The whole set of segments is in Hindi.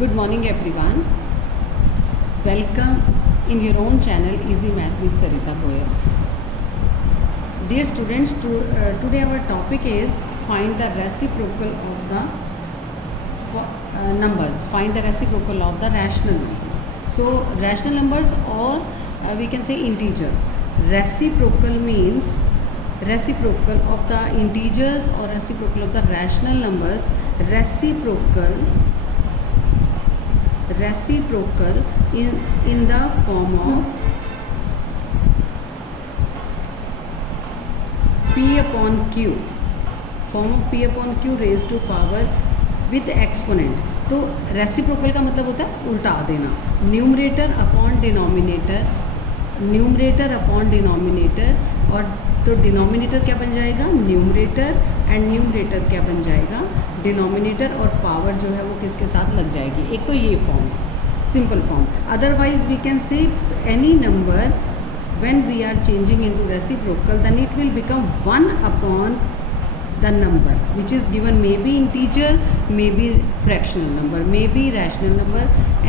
Good morning everyone. Welcome in your own channel Easy Math with Sarita Goyal. Dear students, today our topic is find the reciprocal of the numbers. Find the reciprocal of the rational numbers. So rational numbers or we can say integers. Reciprocal means reciprocal of the integers or reciprocal of the rational numbers. Reciprocal in the form of p upon q, form of p upon q raised to power with exponent. तो रेसिप्रोकल का मतलब होता है उल्टा देना, न्यूमरेटर अपॉन डिनोमिनेटर और तो डिनोमिनेटर क्या बन जाएगा न्यूमरेटर एंड न्यूमरेटर क्या बन जाएगा डिनोमिनेटर और पावर जो है वो किसके साथ लग जाएगी. एक तो ये form simple form. Otherwise we can say any number when we are changing into reciprocal then it will become 1 upon the number which is given, maybe integer, maybe fractional number, maybe rational number,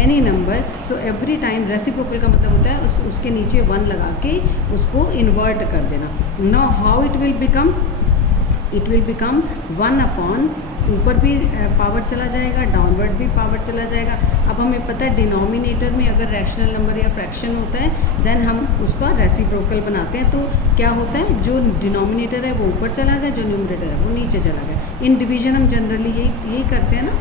any number. So every time reciprocal का मतलब होता है उसके नीचे 1 लगा के उसको invert कर देना. Now how it will become 1 upon, ऊपर भी पावर चला जाएगा, डाउनवर्ड भी पावर चला जाएगा. अब हमें पता है डिनोमिनेटर में अगर रैशनल नंबर या फ्रैक्शन होता है देन हम उसका रेसिप्रोकल बनाते हैं. तो क्या होता है जो डिनोमिनेटर है वो ऊपर चला गया, जो न्यूमरेटर है वो नीचे चला गया. इन डिवीजन हम जनरली यही करते हैं ना.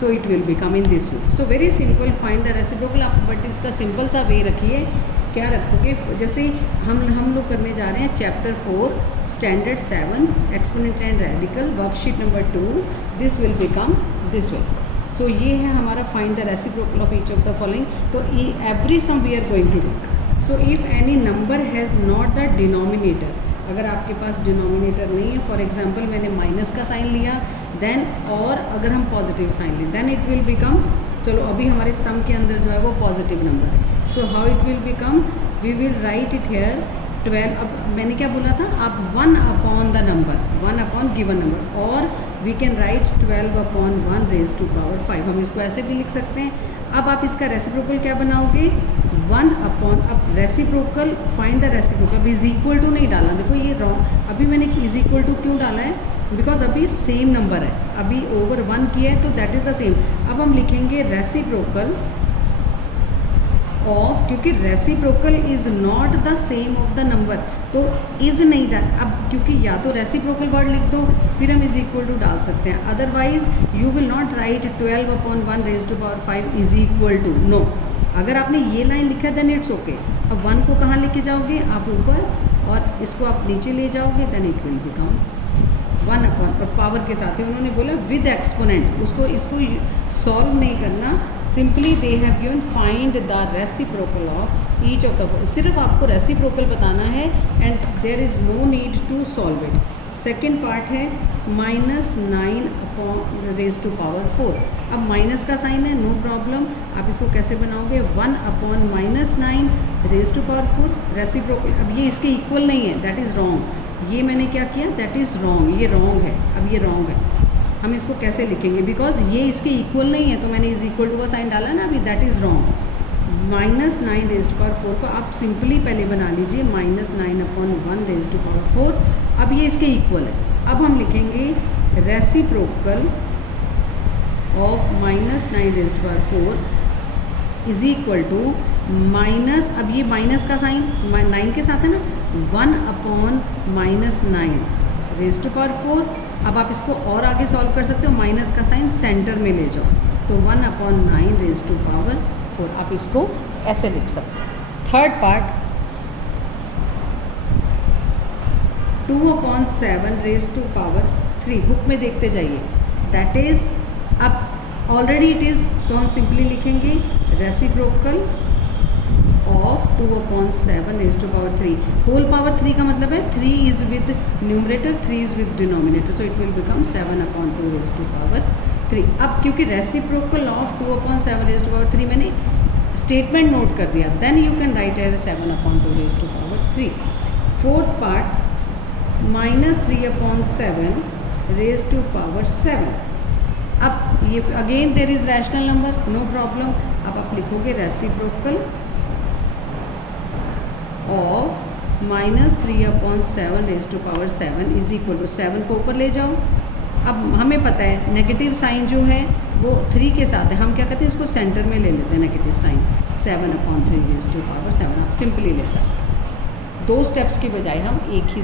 सो it will become in this way. So very simple find the reciprocal. आप बट इसका सिंपल सा वे रखिए. क्या रखोगे, जैसे हम लोग करने जा रहे हैं chapter 4 standard 7 exponent and radical worksheet number 2. This will become this way. So ये है हमारा find the reciprocal of each of the following. तो every sum we are going to do. So if any number has not the denominator, अगर आपके पास डिनोमिनेटर नहीं है, फॉर एग्जांपल मैंने माइनस का साइन लिया देन, और अगर हम पॉजिटिव साइन लें देन इट विल बिकम, चलो अभी हमारे सम के अंदर जो है वो पॉजिटिव नंबर है. So how it will become, we will write it here 12. अब मैंने क्या बोला था, आप 1 upon the number, 1 upon given number, और we can write 12 upon 1 raise to power 5. हम इसको ऐसे भी लिख सकते हैं. अब आप इसका रेसिप्रोकल क्या बनाओगे, 1 अपॉन, अब रेसिप्रोकल फाइंड द रेसिप्रोकल. अब इज इक्वल टू नहीं डालना, देखो ये रॉन्ग. अभी मैंने इज इक्वल टू क्यों डाला है, बिकॉज अभी सेम नंबर है, अभी ओवर 1 किया है तो दैट इज़ द सेम. अब हम लिखेंगे रेसिप्रोकल ऑफ, क्योंकि reciprocal is not the same of the number, तो इज़ नहीं डाल. अब क्योंकि या तो रेसिप्रोकल वर्ड लिख दो फिर हम इज इक्वल टू डाल सकते हैं. Otherwise you will not write 12 upon 1 raise to power 5 is equal to, no. अगर आपने ये लाइन लिखा है देन इट्स ओके. अब 1 को कहाँ लेके जाओगे आप ऊपर, और इसको आप नीचे ले जाओगे then it will become 1 upon, और पावर के साथ है उन्होंने बोला विद एक्सपोनेंट. इसको सॉल्व नहीं करना, simply they have given find the reciprocal of each of the. सिर्फ आपको रेसिप्रोकल बताना है and there is no need to solve it. Second part है -9 अपॉन रेज टू पावर 4. अब माइनस का साइन है, नो प्रॉब्लम. आप इसको कैसे बनाओगे, 1 upon -9 raise to power 4 reciprocal. अब ये इसके इक्वल नहीं है, दैट इज़ रॉन्ग. ये मैंने क्या किया, दैट इज़ रॉन्ग, ये रॉन्ग है. अब ये रॉन्ग है, हम इसको कैसे लिखेंगे, बिकॉज ये इसके इक्वल नहीं है तो मैंने इज इक्वल टू का साइन डाला ना अभी, that is wrong. -9 raise to power 4 को आप सिंपली पहले बना लीजिए -9 अपॉन 1 रेज टू पावर 4. अब ये इसके इक्वल है. अब हम लिखेंगे reciprocal of -9 raise to power 4 is equal to minus, अब ये माइनस का साइन 9 के साथ है ना, 1 अपॉन -9 रेज टू पावर 4. अब आप इसको और आगे सॉल्व कर सकते हो, माइनस का साइन सेंटर में ले जाओ तो 1 अपॉन 9 रेज टू पावर 4. आप इसको ऐसे लिख सकते हो. Third part 2 upon 7 raise to power 3. Book में देखते जाइए, दैट इज़, अब ऑलरेडी इट इज़, तो हम सिंपली लिखेंगे reciprocal of 2 upon 7 raise to power 3. Whole power 3 का मतलब है 3 is with numerator, 3 is with denominator, so it will become 7 upon 2 raise to power 3. अब क्योंकि reciprocal of 2 upon 7 raise to power 3 मैंने स्टेटमेंट नोट कर दिया, then you can write as 7 upon 2 raise to power 3. Fourth part -3 upon 7 raise to power 7. अब ये again there is rational number, no problem. अब आप लिखोगे reciprocal of -3/7 raise to power 7 is equal to 7 को ऊपर ले जाओ। अब हमें पता है नेगेटिव साइन जो है वो 3 के साथ है, हम क्या करते हैं इसको सेंटर में ले लेते हैं negative sign. 7/3 raise to power 7 आप सिंपली ले सकते हैं। 2 स्टेप्स की बजाय हम एक ही